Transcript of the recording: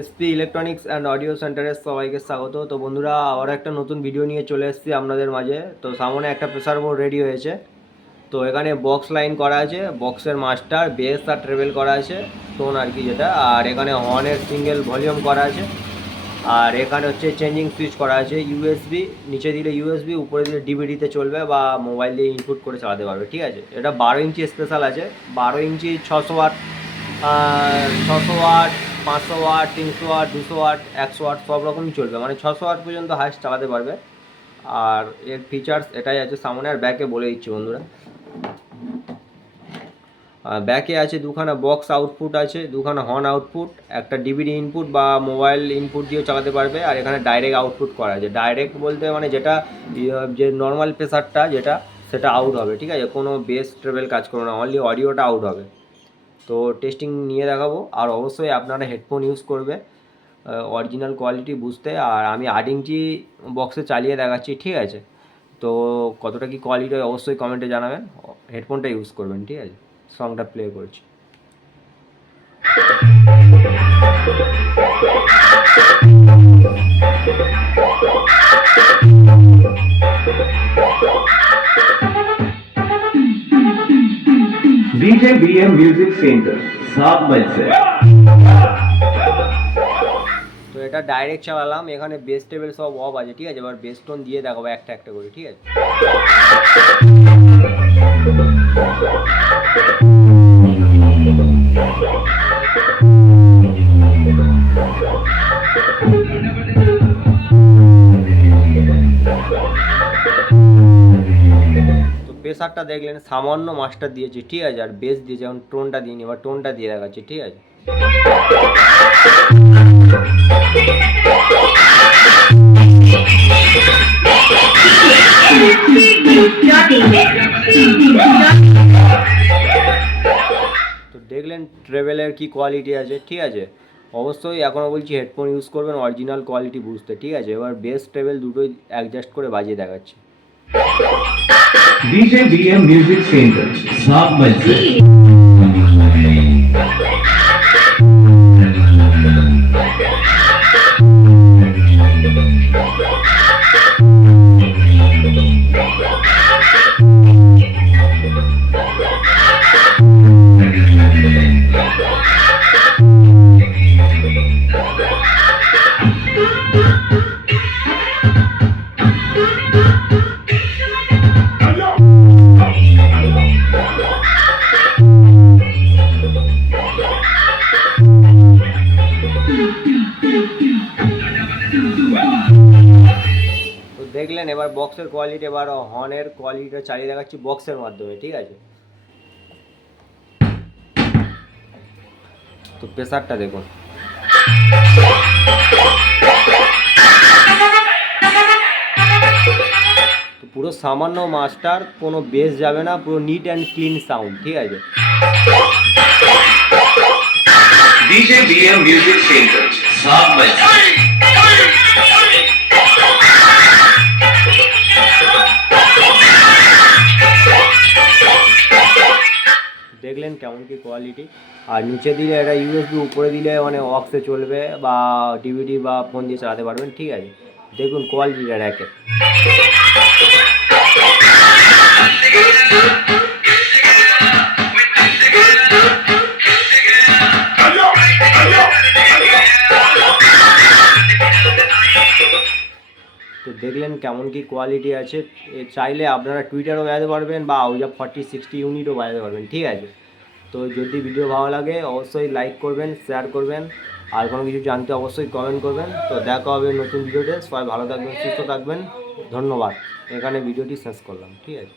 SP electronics and audio সেন্টারের সবাইকে স্বাগত। তো বন্ধুরা, আবার একটা নতুন ভিডিও নিয়ে চলে এসেছি আপনাদের মাঝে। তো সামনে একটা প্রেসার বোর্ড রেডি হয়েছে। তো এখানে বক্স লাইন করা আছে, বক্সের মাস্টার, বেস আর ট্রেবেল করা আছে, টোন আর কি যেটা। আর এখানে হর্নের সিঙ্গেল ভলিউম করা আছে। আর এখানে হচ্ছে চেঞ্জিং সুইচ করা আছে, ইউএসবি, নিচে দিলে ইউএসবি, উপরে দিলে ডিভিডিতে চলবে বা মোবাইল দিয়ে ইনপুট করে চালাতে পারবে। ঠিক আছে, এটা 12 ইঞ্চি স্পেশাল আছে। 12 inch 600 watt, 600 watt, 500 watt, 300 watt, 200 watt, 100 watt সব রকমই চলবে, মানে 600 ওয়াট পর্যন্ত হাইস্ট চালাতে পারবে। আর এর ফিচার্স এটাই আছে সামনে। আর ব্যাকে বলে দিচ্ছি বন্ধুরা, ব্যাকে আছে দুখানা বক্স আউটপুট আছে, দুখানা হর্ন আউটপুট, একটা ডিভিডি ইনপুট বা মোবাইল ইনপুট দিয়েও চালাতে পারবে। আর এখানে ডাইরেক্ট আউটপুট করা আছে। ডাইরেক্ট বলতে মানে যেটা যে নর্মাল প্রেসারটা যেটা, সেটা আউট হবে। ঠিক আছে, কোনো বেস ট্রেবেল কাজ করবে না, অনলি অডিওটা আউট হবে। তো টেস্টিং নিয়ে দেখাবো। আর অবশ্যই আপনারা হেডফোন ইউজ করবে অরিজিনাল কোয়ালিটি বুঝতে। আর আমি 8 ইঞ্চি বক্সে চালিয়ে দেখাচ্ছি। ঠিক আছে, তো কতটা কি কোয়ালিটি অবশ্যই কমেন্টে জানাবেন। হেডফোনটা ইউজ করবেন। ঠিক আছে, সংটা প্লে করছি। DJ BM Music Center, सात मई से। তো এটা ডাইরেক্ট চালালাম, এখানে বেস টেবিল সব অফ আছে। ঠিক আছে, এবার বেস টোন দিয়ে দেখাবো একটা একটা করে। ঠিক আছে, তো প্রেসারটা দেখলেন, সামান্য মাস্টার দিয়েছি। ঠিক আছে, আর বেস দিয়েছি, এখন টোনটা দিইনি, এবার টোনটা দিয়ে দেখাচ্ছি। ঠিক আছে, তো দেখলেন ট্রেভেলের কি কোয়ালিটি আছে। ঠিক আছে, অবশ্যই এখনও বলছি হেডফোন ইউজ করবেন অরিজিনাল কোয়ালিটি বুঝতে। ঠিক আছে, এবার বেস ট্রেভেল দুটোই অ্যাডজাস্ট করে বাজিয়ে দেখাচ্ছি। DJ BM Music Center, सात मई से। তো দেখলেন এবার বক্সের কোয়ালিটি, এবার হর্নের কোয়ালিটিটা চালিয়ে দেখাচ্ছি বক্সের মাধ্যমে। ঠিক আছে, তো প্রেসারটা দেখুন। তো পুরো সামান্য মাস্টার, কোনো বেস যাবে না, পুরো নিট অ্যান্ড ক্লিন সাউন্ড। ঠিক আছে, DJ BM Music Center, सात मई से। দেখলেন কেমন কি কোয়ালিটি। আর নিচে দিলে এটা ইউএসবি, উপরে দিলে মানে অক্সে চলবে বা ডিভিডি বা ফোন দিয়ে চালাতে পারবেন। ঠিক আছে, দেখুন কোয়ালিটিটা র্যাকের। তো দেখলেন কেমন কি কোয়ালিটি আছে। চাইলে আপনারা টুইটারও বাজাতে পারবেন বা আউজা 40-60 ইউনিটও বাজাতে পারবেন। ঠিক আছে, তো যদি ভিডিও ভালো লাগে অবশ্যই লাইক করবেন, শেয়ার করবেন। আর কোনো কিছু জানতে অবশ্যই কমেন্ট করবেন। তো দেখা হবে নতুন ভিডিওতে। সবাই ভালো থাকবেন, সুস্থ থাকবেন। ধন্যবাদ। এখানে ভিডিওটি শেষ করলাম। ঠিক আছে।